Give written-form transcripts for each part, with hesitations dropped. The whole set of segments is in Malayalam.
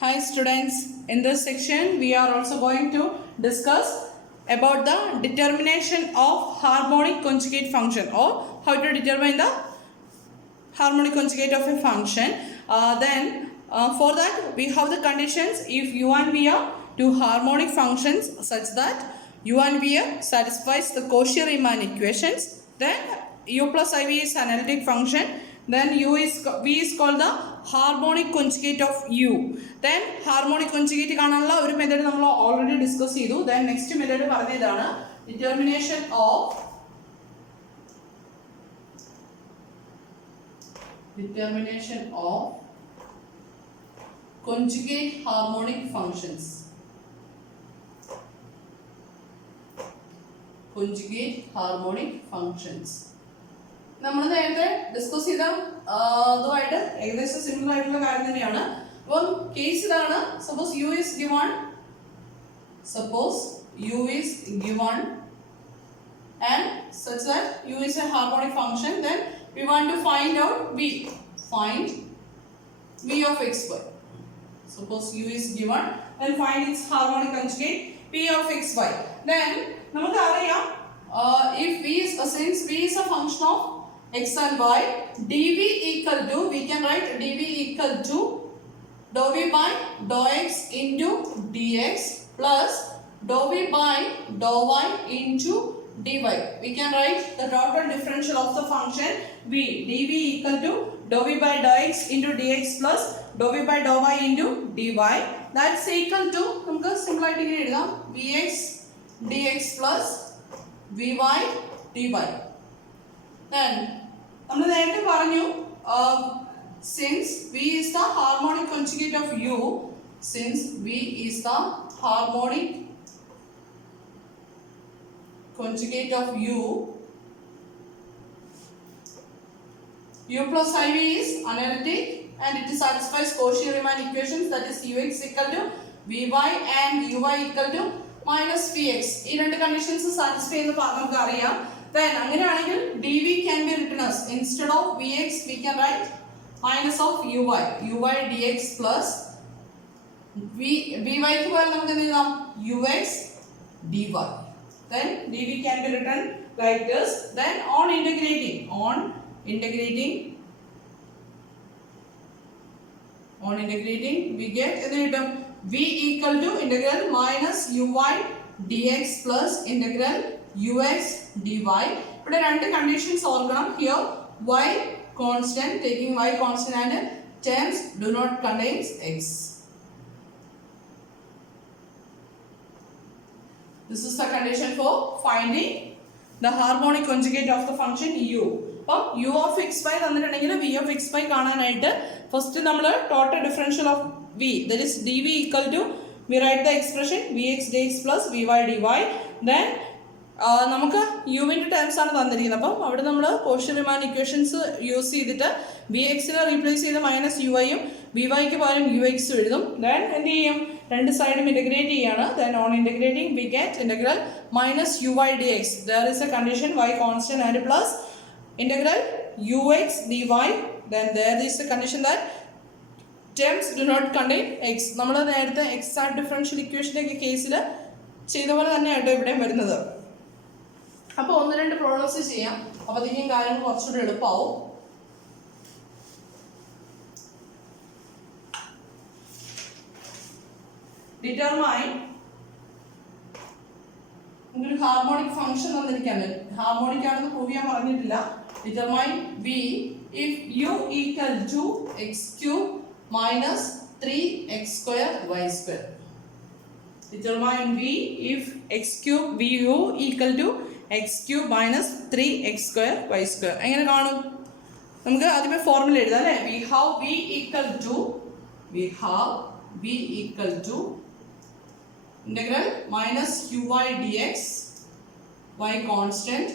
Hi students, in this section we are also going to discuss about the determination of harmonic conjugate function or how to determine the harmonic conjugate of a function. For that we have the conditions if u and v are two harmonic functions such that u and v satisfies the Cauchy-Riemann equations, then u plus iv is analytic function, then v is called the harmonic conjugate of u. Then harmonic conjugate കാണാനുള്ള ഒരു മെത്തേഡ് നമ്മൾ ഓൾറെഡി ഡിസ്കസ് ചെയ്തു. Then next മെത്തേഡ് പറഞ്ഞതാണ് determination of conjugate harmonic functions. Conjugate harmonic functions. നമ്മൾ നേരത്തെ ഡിസ്കസ് ചെയ്ത അതുമായിട്ട് ഏകദേശം സിമിലർ ആയിട്ടുള്ള കാര്യം തന്നെയാണ്. അപ്പം കേസ് ഇതാണ്. Suppose u is given and such that u is a harmonic function, then we want to find out find v of xy. Suppose u is given, then find its harmonic conjugate p of xy. Then നമുക്ക് അറിയാം since v is a function of x and y, dv equal to, we can write dv equal to dou v by dou x into dx plus dou v by dou y into dy. We can write the total differential of the function v, dv equal to dou v by dou x into dx plus dou v by dou y into dy. That's equal to, നമുക്ക് സിമ്പിൾ ആയിട്ട് ഇങ്ങനെ എഴുതാം, vx dx plus vy dy. Then നമ്മൾ നേരത്തെ പറഞ്ഞു since v is the harmonic conjugate of u, since v is the harmonic conjugate of u plus iv is analytic and it satisfies Cauchy-Riemann equations, that is ux equal to vy and uy equal to minus vx. ഈ രണ്ട് കണ്ടീഷൻസ് സാറ്റിസ്ഫൈ ചെയ്യുന്ന നമുക്ക് അറിയാം. Then അങ്ങനെയാണെങ്കിൽ dv can be written as, instead of vx we can write minus of uy dx plus vy ക്ക് പകരം നമുക്ക് എന്ത് എഴുതാം, ux dy. Then dv can be written like this. Then on integrating we get എന്ത് കിട്ടും, v equal to integral minus uy dx plus integral ux dy. ഇവിടെ രണ്ട് കണ്ടീഷൻസ് ഓർക്കണം. Here y constant, taking y constant and terms do not contain x. This is the condition for finding the harmonic conjugate of the function u. അപ്പോൾ u of xy തന്നിട്ടുണ്ടെങ്കിൽ v of xy കാണാനായിട്ട് ഫസ്റ്റ് നമ്മൾ total differential of v, that is dv equal to, we write the expression vx dx plus vy dy. Then നമുക്ക് യുവിൻ്റെ ടേംസ് ആണ് തന്നിരിക്കുന്നത്. അപ്പം അവിടെ നമ്മൾ Cauchy-Riemann ഇക്വേഷൻസ് യൂസ് ചെയ്തിട്ട് വി എക്സിനെ റീപ്ലേസ് ചെയ്ത് മൈനസ് യു ഐയും വി വൈക്ക് പകരം യു എക്സും എഴുതും. ദെൻ എന്ത് ചെയ്യും, രണ്ട് സൈഡും ഇൻ്റഗ്രേറ്റ് ചെയ്യാണ്. Then on integrating we get integral minus u y d x. There is a condition y constant and plus integral u x d y. Then there is a condition that terms do not contain x. നമ്മൾ നേരത്തെ എക്സാക്ട് ഡിഫറൻഷ്യൽ ഇക്വേഷൻ്റെ ഒക്കെ കേസിൽ ചെയ്ത പോലെ തന്നെയായിട്ട് ഇവിടെ വരുന്നത്. അപ്പോൾ ഒന്ന് രണ്ട് പ്രോബ്ലംസ് ചെയ്യാം, അപ്പോൾ അതിനും കാര്യങ്ങൾ കുറച്ചുകൂടി എളുപ്പമാവും. ഡിറ്റർമൈൻ, ഒരു ഹാർമോണിക് ഫംഗ്ഷൻ തന്നിരിക്കുകയാണ്. ഹാർമോണിക് ആണെന്ന് പ്രൂവ് ചെയ്യാൻ പറഞ്ഞിട്ടില്ല. Determine v if u equal to x cube minus 3x square y square. Determine v if x cube vu equal to x cube minus 3x square y square. എങ്ങനെ കാണും, നമുക്ക് ആദ്യമേ ഫോർമുല എഴുതാം അല്ലേ. we have v equal to integral minus uy dx, y constant,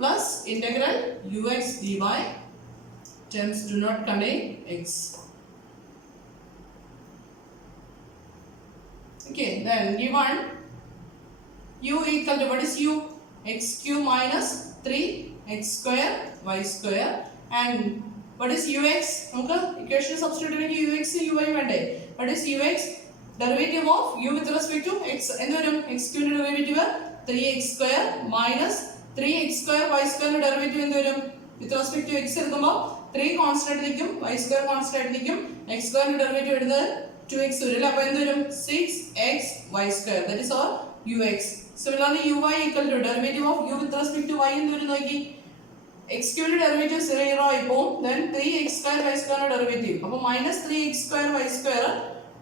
plus integral ux dy, terms do not contain x. Okay, then given u equal to, what is u? X cube minus 3x square y square, and what is ux? നമുക്ക് ഇക്വേഷൻ സബ്സ്റ്റിറ്റ്യൂട്ട് ചെയ്യണമെങ്കിൽ ux uy വേണ്ടേ? what is ux? Derivative of u with respect to x എന്ത് വരും? x ന്റെ derivative 3x square minus 3x square y square ന്റെ ഡെറിവേറ്റീവ് എന്ത് വരും? with respect to x എടുക്കുമ്പോൾ 3 കോൺസ്റ്റന്റ് ആയിരിക്കും, y square കോൺസ്റ്റന്റ് ആയിരിക്കും, x square ന്റെ ഡെറിവേറ്റീവ് എടുത്തത് 2x വരും അല്ലേ? അപ്പോൾ എന്ത് വരും? 6x y square, that is our ux. similarly uy equal to derivative of u with respect to y എന്ത് വരും നോക്കി? x cube derivative 0 ആയിപ്പോൾ then 3x square y square ന്റെ ഡെറിവേറ്റീവ് അപ്പോൾ minus 3x square y square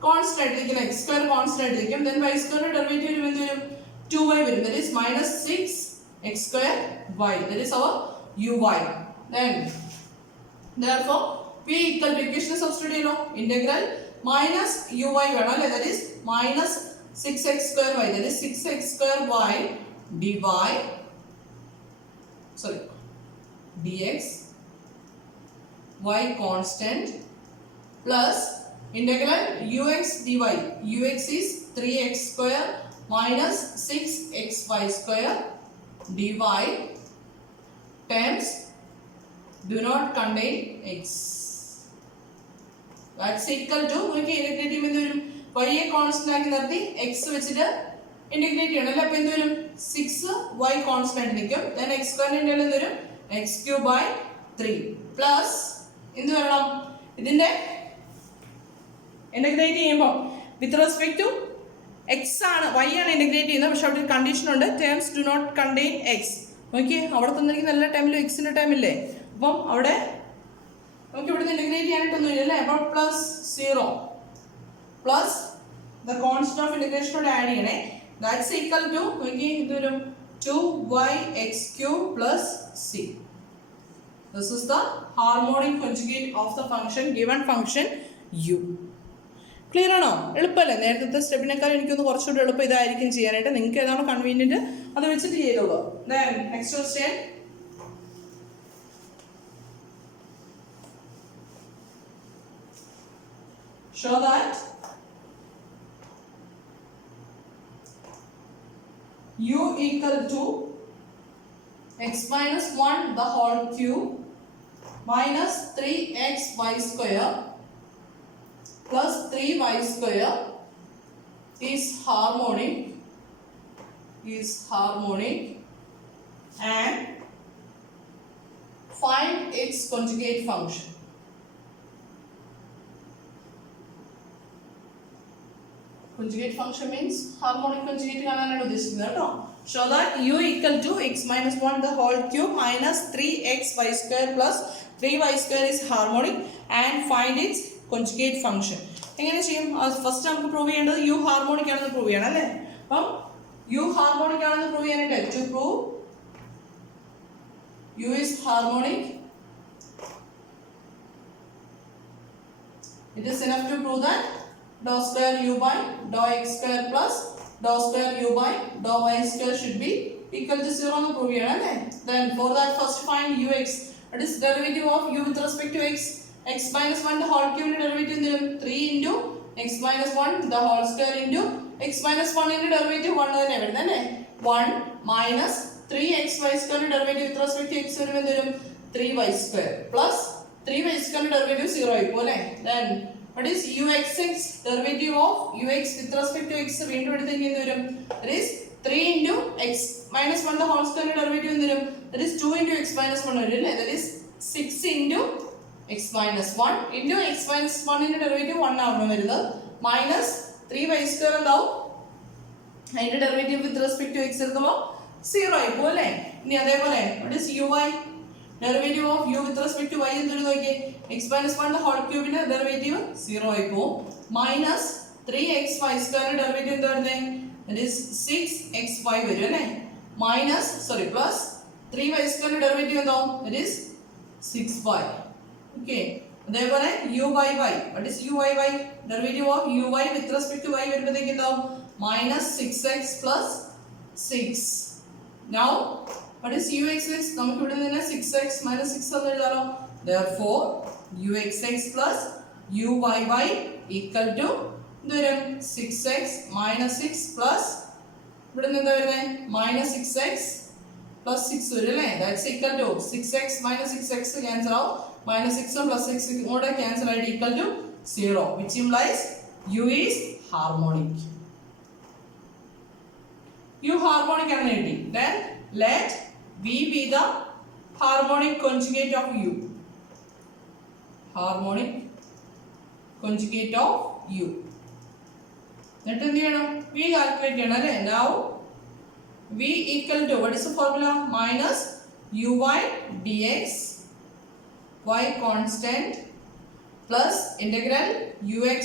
constant ആയിരിക്കും, x square കോൺസ്റ്റന്റ് ആയിരിക്കും, then y square ന്റെ ഡെറിവേറ്റീവ് എന്ത് വരും? 2y വരും, that is minus 6x square y, that is our uy. then therefore v equal to equation substitute ചെയ്യണോ? integral minus uy വേണം അല്ലേ? that is minus 6x square y, that is 6x square y dy sorry dx y constant plus integral ux dy, ux is 3x square minus 6xy square dy terms do not contain x, that's equal to നോക്കി ഇന്റഗ്രേറ്റ് ചെയ്യുമ്പോൾ എന്ത് വരും? y യെ കോൺസ്റ്റന്റ് ആക്കി നിർത്തി x വെച്ചിട്ട് ഇന്റഗ്രേറ്റ് ചെയ്യണം അല്ലേ? അപ്പോൾ എന്ത് വരും? 6y കോൺസ്റ്റന്റ് നിൽക്കും, then x സ്ക്വയർ എന്ത് വരും? x cube by 3 പ്ലസ് എന്ത് വരണം? ഇതിന്റെ ഇന്റഗ്രേറ്റ് ചെയ്യുമ്പോൾ വിത്ത് റെസ്പെക്ട് ടു x ആണ് y ആണ് ഇന്റഗ്രേറ്റ് ചെയ്യുന്നത്, പക്ഷെ അവിടെ ഒരു കണ്ടീഷൻ ഉണ്ട്, terms do not contain x. നോക്കി അവിടെ തന്നിരിക്കുന്ന എല്ലാ ടൈമിലും എക്സിന്റെ ടൈം ഇല്ലേ? അപ്പം അവിടെ നമുക്ക് ഇവിടുന്ന് ഇന്റഗ്രേറ്റ് ചെയ്യാനായിട്ടൊന്നും ഇല്ല അല്ലേ? അപ്പോൾ plus 0 plus the constant of ഇന്റഗ്രേഷനോട് ആഡ് ചെയ്യണേ, ദാറ്റ്സ് ഈക്വൽ ടു നോക്കി ഇത് വരും 2yx³ plus c. This is the harmonic conjugate of the function given function u. Clear ആണോ? എളുപ്പമല്ലേ? നേരത്തെ സ്റ്റെപ്പിനേക്കാൾ എനിക്കൊന്ന് കുറച്ചുകൂടി എളുപ്പം ഇതായിരിക്കും ചെയ്യാനായിട്ട്. നിങ്ങൾക്ക് ഏതാണോ കൺവീനിയന്റ് അത് വെച്ചിട്ട് ചെയ്തോളൂ. Then next question. Show that u equal to x minus 1 the whole cube minus 3xy square plus 3y square is harmonic and find its conjugate function. Conjugate function means harmonic conjugate കാണാനാണ് ഉദ്ദേശിക്കുന്നത് കേട്ടോ. Show that u equal to x minus 1 the whole cube minus 3xy square plus 3y square is harmonic and find its conjugate function. എങ്ങനെ ചെയ്യും? ഫസ്റ്റ് നമുക്ക് പ്രൂവ് ചെയ്യേണ്ടത് u ഹാർമോണിക് ആണെന്ന് പ്രൂവ് ചെയ്യണം അല്ലേ? അപ്പം u ഹാർമോണിക് ആണെന്ന് പ്രൂവ് ചെയ്യാനായിട്ട് to prove u is harmonic it is enough to prove that dou square u by dou x square plus dou square u by dou y square should be equal to 0 എന്ന് പ്രൂവ് ചെയ്യണം അല്ലേ? Then for that first find ux, that is derivative of u with respect to x. x minus 1 the whole cube derivative എന്ത് വരും? 3 into x minus 1 the whole square into x minus 1 ന്റെ ഡെറിവേറ്റീവ് 1 തന്നെ വരുന്നത് അല്ലേ? 1 minus 3xy square derivative with respect to x വരും എന്ത് വരും? 3y square plus 3y square derivative 0 ആയിപ്പോ അല്ലേ? Then what is uxx derivative of ux with respect to x വീണ്ടും എടുത്തെങ്കിൽ എന്ത് വരും? that is 3 into x minus 1 the whole square derivative എന്ത് വരും? that is 2 into x minus 1 വരും അല്ലേ? that is 6 into x minus 1 into x minus 1 ന്റെ ഡെറിവേറ്റീവ് 1 ആവണം വരുന്നത് minus 3y square എന്താവും? അതിന്റെ derivative with respect to x എടുക്കുമ്പോൾ 0 ആയിപ്പോ അല്ലേ? ഇനി അതേപോലെ what is uy derivative of u with respect to y എന്തൊരു നോക്കിയേ? x minus 1 the whole cube ന്റെ ഡെറിവേറ്റീവ് 0 ആയിപ്പോ minus 3xy square ന്റെ ഡെറിവേറ്റീവ് എന്താ വരുന്നത്? that is 6xy വരും അല്ലേ? minus plus 3y square ന്റെ ഡെറിവേറ്റീവ് എന്താവും? that is 6y. okay, അതേപോലെ u by y, what is u by y? derivative of uy with respect to y വരുമ്പോഴത്തേക്ക് എന്താവും? minus 6x plus 6. now what is uxx? നമുക്ക് ഇവിടെ നിന്ന് 6x minus 6 എന്ന് എഴുതാലോ. therefore uxx plus uyy equal to എന്ത് വരും? 6x minus 6 plus ഇവിടെ നിന്ന് എന്താ വരുന്നത്? minus 6x plus 6 വരും അല്ലേ? that's equal to 6x minus 6x cancel out. minus 6 plus 6 കൂടെ cancel ആയിട്ട് equal to 0, which implies u is harmonic. u harmonic ആണ് എഴുതി. Then let v be the harmonic conjugate of u. Harmonic conjugate of u. എന്നിട്ട് എന്ത് ചെയ്യണം? v calculate ചെയ്യണം അല്ലേ? Now v equal to, what is the formula? Minus uy dx, y constant, plus integral ux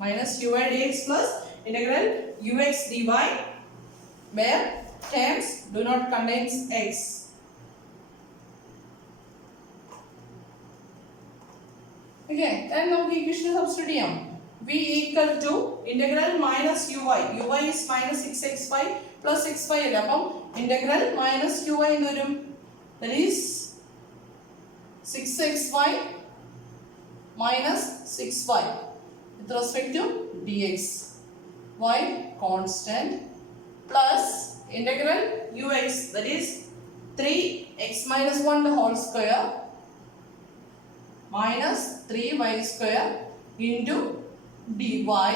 minus uy dx plus integral ux dy, where terms do not contain x. Okay, then നമുക്ക് equation substitute ചെയ്യാം. v equal to integral minus uy. uy is minus 6xy plus 6y അല്ലേ? അപ്പം integral minus uy എന്ന് വരും. That is 6xy minus 6y with respect to dx. y constant plus integral ux, that is 3x minus 1 the whole square minus 3y square into dy.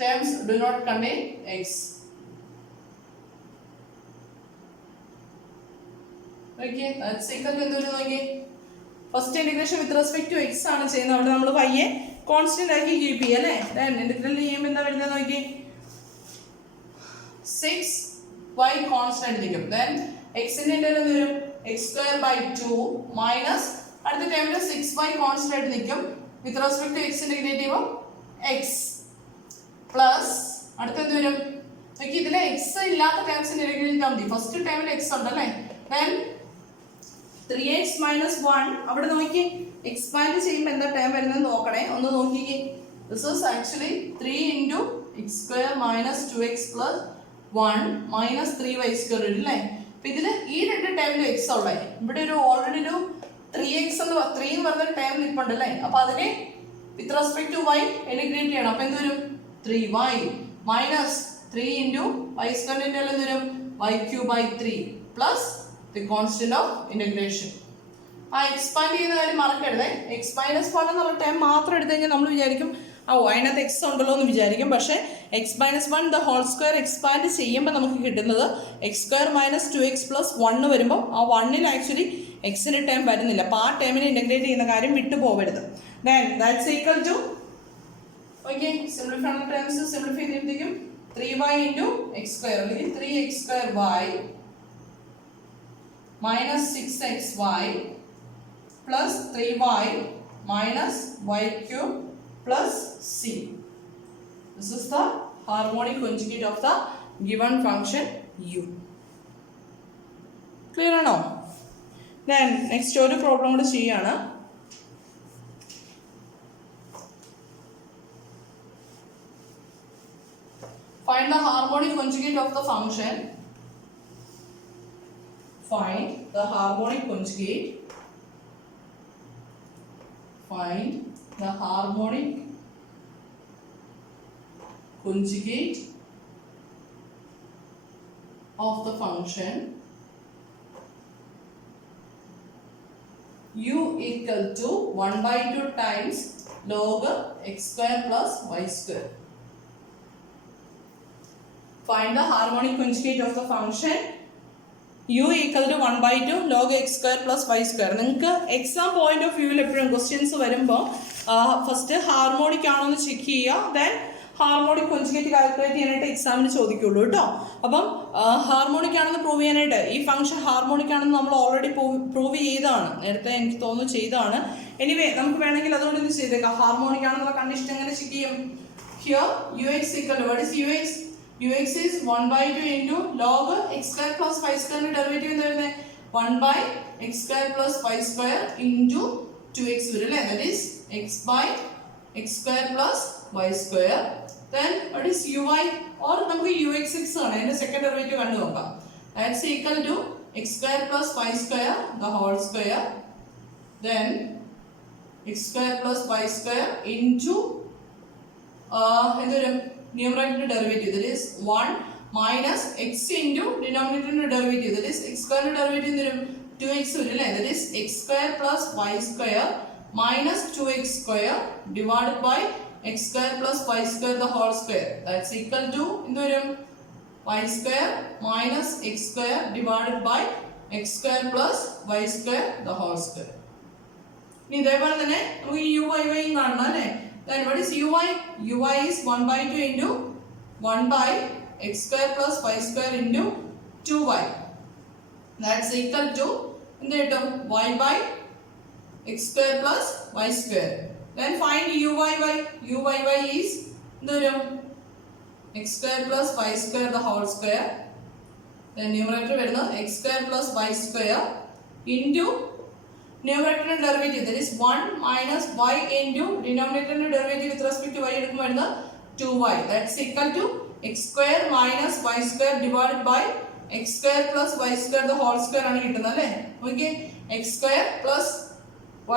Terms do not contain x. Okay, that's equal to എന്ത് വരും നോക്കിയേ? First integration with respect to x ആണ് ചെയ്യുന്നത്. അവിടെ നമ്മൾ y കോൺസ്റ്റന്റ് ആക്കി കീപ്പ് ചെയ്യുക അല്ലേ? ദെൻ ഇന്റഗ്രൽ ചെയ്യുമ്പോൾ എന്താ വരുന്നത് നോക്കിയേ? 6y കോൺസ്റ്റന്റ് നിൽക്കും. ദെൻ എക്സിന്റെ ഇന്റഗ്രൽ എന്ത് വരും? x²/2 മൈനസ് അടുത്ത ടൈമിൽ 6y കോൺസ്റ്റന്റ് ആയിട്ട് നിൽക്കും. With respect to x integrate ചെയ്യുമ്പോൾ എക്സ് പ്ലസ് അടുത്ത എന്ത് വരും? നോക്കി ഇതിലെ എക്സ് ഇല്ലാത്ത ടൈംസ് ഇന്റഗ്രേറ്റ് ചെയ്താൽ മതി. ഫസ്റ്റ് ടൈമിൽ എക്സ് ഉണ്ടല്ലേ? ദെൻ 3x minus 1 അവിടെ നോക്കി എക്സ്പാൻഡ് ചെയ്യുമ്പോൾ എന്താ ടൈം വരുന്നത് നോക്കണേ. ഒന്ന് നോക്കിക്കേ. This is actually 3 into x² minus 2x plus 1 minus 3y² അല്ലേ? അപ്പൊ ഇതില് ഈ രണ്ട് ടൈമിലും എക്സ് ഉള്ളേ. ഇവിടെ ഒരു ഓൾറെഡി ഒരു 3x എന്ന് 3 എന്ന് പറഞ്ഞ ടൈം നിൽപ്പുണ്ടല്ലേ? അപ്പൊ അതിനെ with respect to y integrate ചെയ്യണം. അപ്പൊ എന്ത് വരും? 3y minus 3 into y² എന്ത് വരും? y³/3 plus the constant of integration. ആ എക്സ്പാൻഡ് ചെയ്യുന്ന കാര്യം മറക്കരുത്. എക്സ് മൈനസ് 1 എന്നുള്ള ടൈം മാത്രം എടുത്തു കഴിഞ്ഞാൽ നമ്മൾ വിചാരിക്കും അതിനകത്ത് എക്സ് ഉണ്ടല്ലോ എന്ന് വിചാരിക്കും. പക്ഷേ x-1 the whole square expand ചെയ്യുമ്പോൾ നമുക്ക് കിട്ടുന്നത് x² minus 2x plus 1 വരുമ്പോൾ ആ 1ൽ ആക്ച്വലി എക്സിൻ്റെ ടൈം വരുന്നില്ല. അപ്പോൾ ആ ടൈമിനെ ഇൻ്റഗ്രേറ്റ് ചെയ്യുന്ന കാര്യം വിട്ടു പോകരുത്. Then that's equal to okay simplify terms simplify ചെയ്യുമ്പോഴത്തേക്കും 3y into x² അല്ലെങ്കിൽ 3x²y minus 6xy plus 3y minus y³ plus c. This is the harmonic conjugate of the given function u. Clear ആണോ? Then next ഒരു പ്രോബ്ലം കൂടെ ചെയ്യാണ്. Find the harmonic conjugate of the function. Find the harmonic conjugate. Find the harmonic conjugate of the function u equal to 1/2 times log x² plus y². Find the harmonic conjugate of the function u equal to 1/2 log x² plus y². നിങ്ങൾക്ക് എക്സാം പോയിന്റ് ഓഫ് വ്യൂവിൽ എപ്പോഴും ക്വസ്റ്റ്യൻസ് വരുമ്പോൾ ഫസ്റ്റ് ഹാർമോണിക് ആണോ എന്ന് ചെക്ക് ചെയ്യുക. ദെൻ ഹാർമോണിക് കോഞ്ചുഗേറ്റ് കാൽക്കുലേറ്റ് ചെയ്യാനായിട്ട് എക്സാമിന് ചോദിക്കുള്ളൂ കേട്ടോ. അപ്പം ഹാർമോണിക് ആണെന്ന് പ്രൂവ് ചെയ്യാനായിട്ട് ഈ ഫംഗ്ഷൻ ഹാർമോണിക് ആണെന്ന് നമ്മൾ ഓൾറെഡി പ്രൂവ് ചെയ്തതാണ്. നേരത്തെ എനിക്ക് തോന്നുന്നു ചെയ്തതാണ്. എനിവേ നമുക്ക് വേണമെങ്കിൽ അതുകൊണ്ട് ഇത് ചെയ്തേക്കാം. ഹാർമോണിക് ആണെന്നുള്ള കണ്ടീഷൻ എങ്ങനെ ചെക്ക് ചെയ്യും? Here ux equal to what is ux? ux is 1/2 into log x² plus y² derivative എന്താ വരുന്നത്? 1/x² plus y² into 2x വരും അല്ലേ? that is x/x² plus y². then what is uy? or നമുക്ക് ux ആണ് അതിന്റെ സെക്കൻഡ് ഡെറിവേറ്റീവ് കണ്ടു നോക്കാം. that's equal to x² plus y² the whole square. then x² plus y² into എന്തൊരു numerator derivative, that is 1 minus x into denominator derivative, that is x² derivative 2x വരും അല്ലേ? That is x square plus y square minus 2x square divided by x square plus y square the whole square. That's equal to എന്ത് വരും? y square minus x square divided by x square plus y square the whole square. ഇനി ഇതേപോലെ തന്നെ നമുക്ക് u y y കാണണം അല്ലേ? Then what is uy? Uy is 1 by 2 into 1 by x square plus y square into 2y. That's equal to എന്ത് കിട്ടും? y by x square plus y square. Then find uyy. Uyy is എന്ത് വരും? x square plus y square the whole square. Then numerator വരുന്നത് x square plus y square into numerator derivative, that is 1 minus y into denominator derivative with respect to y എടുക്കുമ്പോൾ വരുന്നത് 2y. That's equal to x square minus y square divided by x square plus y square the whole square ആണ് കിട്ടുന്നത് അല്ലേ? Okay, x square plus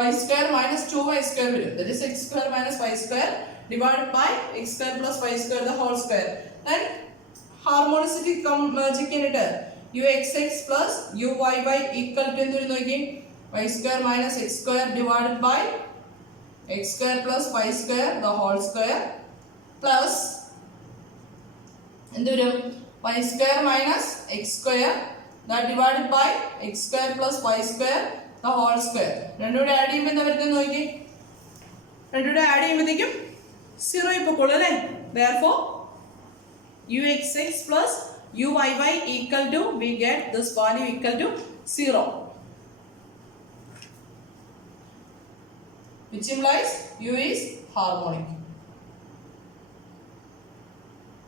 y square minus 2y square വരും. That is x square minus y square divided by x square plus y square the whole square. Then harmonicity check ചെയ്തിട്ട് uxx plus uyy equal to എന്ത് വരും നോക്കി? y square minus x square divided by x square plus y square the whole square plus എന്ത് വരും? y square minus x square that divided by x square plus y square the whole square. രണ്ടുകൂടെ ആഡ് ചെയ്യുമ്പോൾ എന്താ വരുന്നത് നോക്കി? രണ്ടുകൂടെ ആഡ് ചെയ്യുമ്പോഴത്തേക്കും 0 ഇപ്പോഴും അല്ലേ? Therefore uxx plus uyy equal to, we get this value equal to 0, which implies u is harmonic.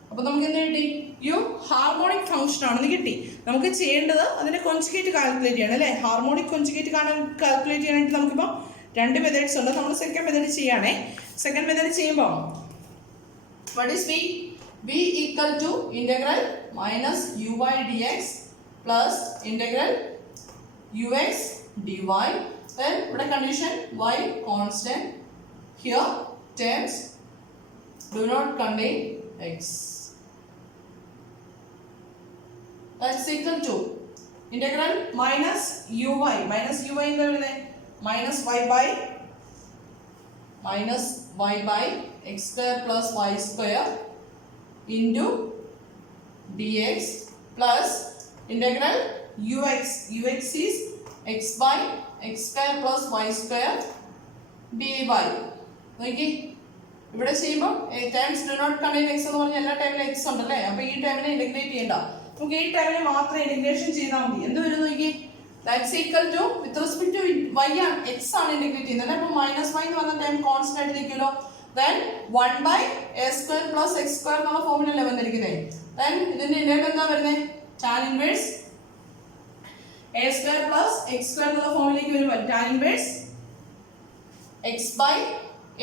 അപ്പോൾ നമുക്ക് എന്ത് കിട്ടി? u ഹാർമോണിക് ഫംഗ്ഷൻ ആണെന്ന് കിട്ടി. നമുക്ക് ചെയ്യേണ്ടത് അതിന്റെ കോൺജുഗേറ്റ് കാൽക്കുലേറ്റ് ചെയ്യണം അല്ലേ? ഹാർമോണിക് കോൺജുഗേറ്റ് കാൽക്കുലേറ്റ് ചെയ്യാനായിട്ട് നമുക്കിപ്പോൾ രണ്ട് മെത്തേഡ്സ് ഉണ്ട്. നമ്മൾ സെക്കൻഡ് മെത്തേഡ് ചെയ്യാണേ. സെക്കൻഡ് മെത്തേഡ് ചെയ്യുമ്പോൾ what is v? v equal to integral minus uy dx plus integral ux dy. Then ഇവിടെ condition y constant, here terms do not contain x. That's equal to integral minus uy. Minus uy എന്താ വരുന്നത്? minus y by x square plus y square into dx plus integral ux. Ux is x by x square plus y square dy. നോക്കി ഇവിടെ ചെയ്യുമ്പോൾ terms do not contain x എന്ന് പറഞ്ഞാൽ എല്ലാ ടൈമിലും എക്സ് ഉണ്ടല്ലേ? അപ്പോൾ ഈ ടൈമിനെ ഇന്റഗ്രേറ്റ് ചെയ്യണ്ട, നമുക്ക് ഈ ടൈമിനെ മാത്രം ഇന്റഗ്രേഷൻ ചെയ്താൽ മതി. എന്ത് വരും നോക്കി? That's equal to with respect to y ആണ്, എക്സ് ആണ് ഇന്റഗ്രേറ്റ് ചെയ്യുന്നത്. അപ്പോൾ മൈനസ് y എന്ന് പറഞ്ഞ ടൈം കോൺസ്റ്റന്റ് ആയിട്ട് നിൽക്കുമല്ലോ. then 1 by a square plus x square എന്നുള്ള ഫോമിലല്ലേ വന്നിരിക്കുന്നത്? then ഇതിന്റെ ഇന്റഗ്രൽ എന്താ വരുന്നത്? tan inverse a square plus x square എന്നുള്ള ഫോമിലേക്ക് വരുമ്പോൾ tan inverse x by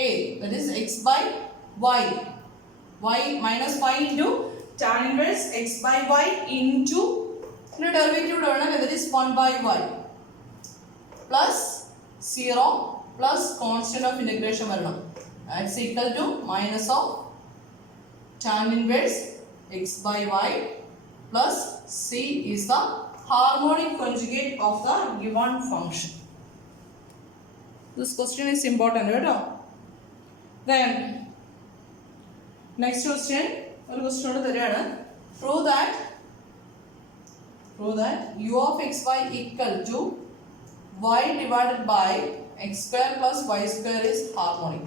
a, that is x by y. y minus y into tan inverse x by y into the derivative that is 1 by y plus 0 plus constant of integration varanam. That's equal to minus of tan inverse x by y plus c is the harmonic conjugate of the given function. This question is important, right? Then next question, prove that u of xy equal to y divided by x square plus y square is harmonic.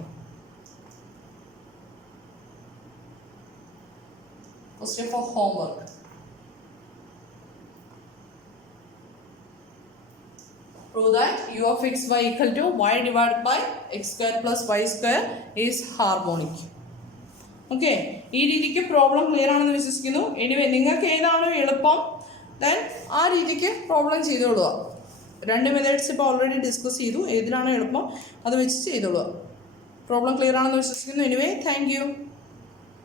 Question for homework. Prove that u of xy equal to y divided by x square plus y square is harmonic. Okay, ഈ രീതിക്ക് പ്രോബ്ലം ക്ലിയർ ആണെന്ന് വിശ്വസിക്കുന്നു. എനിവേ നിങ്ങൾക്ക് ഏതാണോ എളുപ്പം ദെൻ ആ രീതിക്ക് പ്രോബ്ലം ചെയ്തോളുക. രണ്ട് മെത്തേഡ്സ് ഇപ്പോൾ ഓൾറെഡി ഡിസ്കസ് ചെയ്തു. ഏതിനാണോ എളുപ്പം അത് വെച്ച് ചെയ്തോളുക. പ്രോബ്ലം ക്ലിയർ ആണെന്ന് വിശ്വസിക്കുന്നു. Anyway thank you.